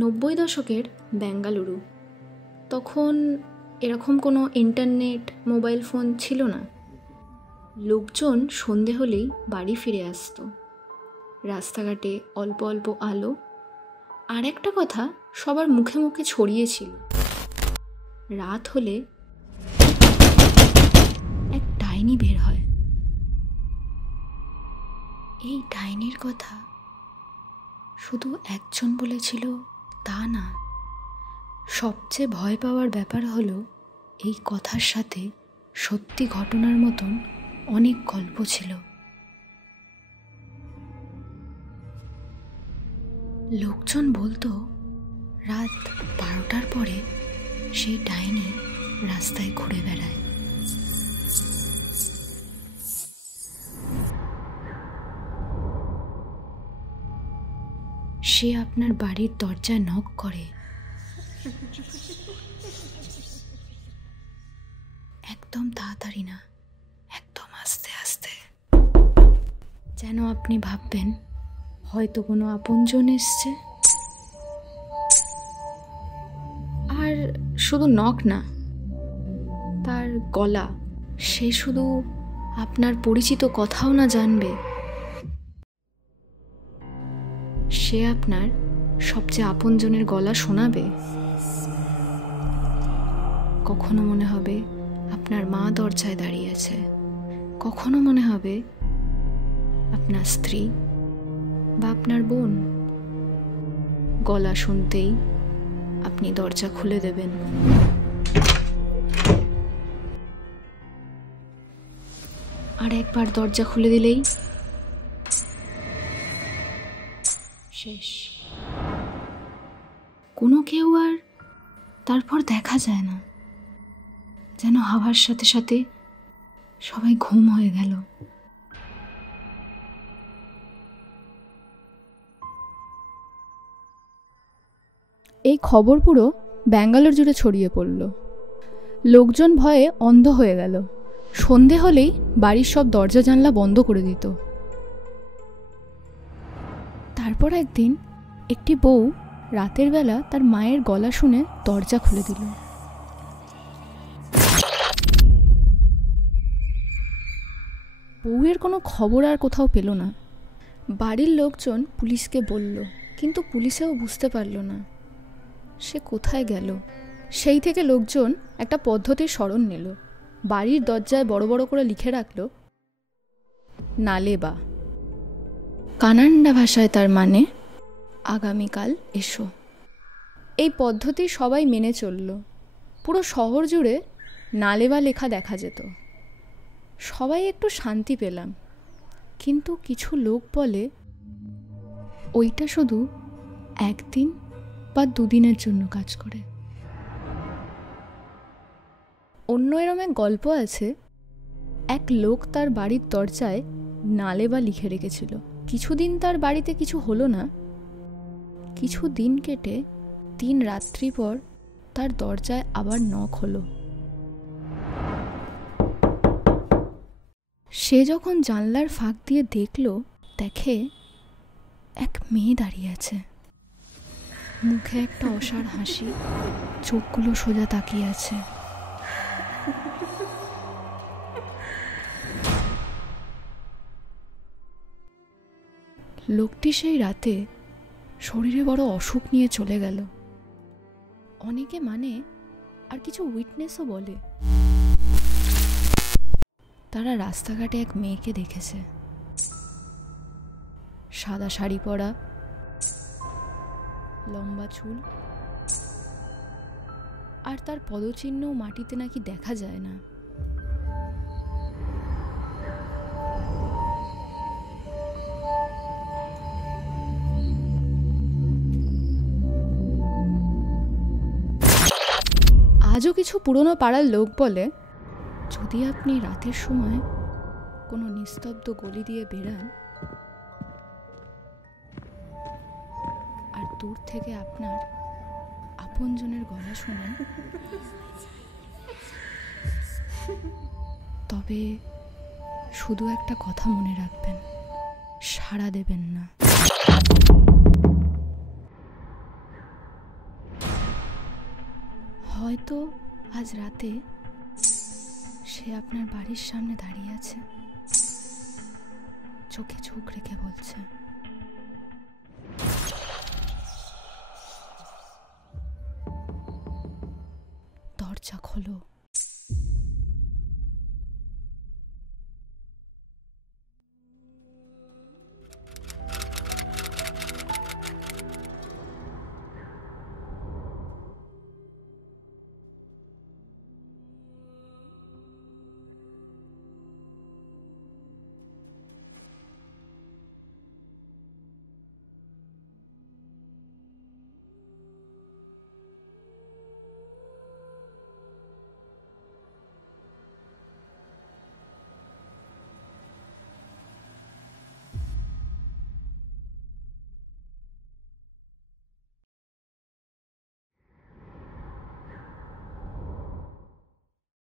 90 দশকের বেঙ্গালুরু। তখন এরকম কোনো ইন্টারনেট, মোবাইল ফোন ছিল না। লোকজন সন্ধে হলেই বাড়ি ফিরে আসতো। রাস্তাঘাটে অল্প অল্প আলো। আর একটা কথা সবার মুখে মুখে ছড়িয়েছিল, রাত হলে এক ডাইনি বের হয়। এই ডাইনির কথা শুধু একজন বলেছিল তা না, সবচেয়ে ভয় পাওয়ার ব্যাপার হলো এই কথার সাথে সত্যি ঘটনার মতন অনেক গল্প ছিল। লোকজন বলতো রাত 12টার পরে সেই ডাইনি রাস্তায় ঘুরে বেড়ায়। সে আপনার বাড়ির দরজায় নক করে, একদম তাড়াতাড়ি না, একদম আস্তে আস্তে, যেন আপনি ভাববেন হয়তো কোনো আপনজন এসছে। আর শুধু নক না, তার গলা, সে শুধু আপনার পরিচিত কথাও না জানবে, সে আপনার সবচেয়ে আপনজনের গলা শোনাবে। কখনো মনে হবে আপনার মা দরজায় দাঁড়িয়ে আছে, কখনো মনে হবে আপনার স্ত্রী বা আপনার বোন। গলা শুনতেই আপনি দরজা খুলে দেবেন। আর একবার দরজা খুলে দিলেই শেষ। কোনো কেউ আর তারপর দেখা যায় না, যেন হাওয়ার সাথে সাথে সবাই ঘুম হয়ে গেল। এই খবর পুরো ব্যাঙ্গালোর জুড়ে ছড়িয়ে পড়ল। লোকজন ভয়ে অন্ধ হয়ে গেল। সন্ধে হলেই বাড়ির সব দরজা জানলা বন্ধ করে দিত। তারপর একদিন একটি বউ রাতের বেলা তার মায়ের গলা শুনে দরজা খুলে দিল। বউয়ের কোনো খবর আর কোথাও পেল না। বাড়ির লোকজন পুলিশকে বলল, কিন্তু পুলিশেও বুঝতে পারল না সে কোথায় গেল। সেই থেকে লোকজন একটা পদ্ধতির শরণ নিল। বাড়ির দরজায় বড় বড় করে লিখে রাখল নালেবা। কানাডা ভাষায় তার মানে আগামীকাল এসো। এই পদ্ধতি সবাই মেনে চলল। পুরো শহর জুড়ে নালেবা লেখা দেখা যেত। সবাই একটু শান্তি পেলাম, কিন্তু কিছু লোক বলে ওইটা শুধু একদিন বা দুদিনের জন্য কাজ করে। অন্য এরম এক গল্প আছে, এক লোক তার বাড়ির দরজায় নালেবা লিখে রেখেছিল। কিছুদিন তার বাড়িতে কিছু হলো না। কিছু দিন কেটে 3 রাত্রি পর তার দরজায় আবার নক হলো। সে যখন জানলার ফাঁক দিয়ে দেখল, দেখে এক মেয়ে দাঁড়িয়ে আছে। মুখে একটা অসাড় হাসি, চোখগুলো সোজা তাকিয়ে আছে। লোকটি সেই রাতে শরীরে বড় অসুখ নিয়ে চলে গেল। অনেকে মানে, আর কিছু উইটনেসও বলে, তারা রাস্তাঘাটে এক মেয়েকে দেখেছে। সাদা শাড়ি পরা, লম্বা চুল, আর তার পদচিহ্ন মাটিতে নাকি দেখা যায় না। আজও কিছু পুরনো পাড়ার লোক বলে, যদি আপনি রাতের সময় কোনো নিস্তব্ধ গলি দিয়ে বেরান আর দূর থেকে আপনার আপনজনের গলা শোনেন, তবে শুধু একটা কথা মনে রাখবেন, সাড়া দেবেন না। হয়তো আজ রাতে সে আপনার বাড়ির সামনে দাঁড়িয়ে আছে, চোখে চোখ রেখে বলছে, দরজা খোলো।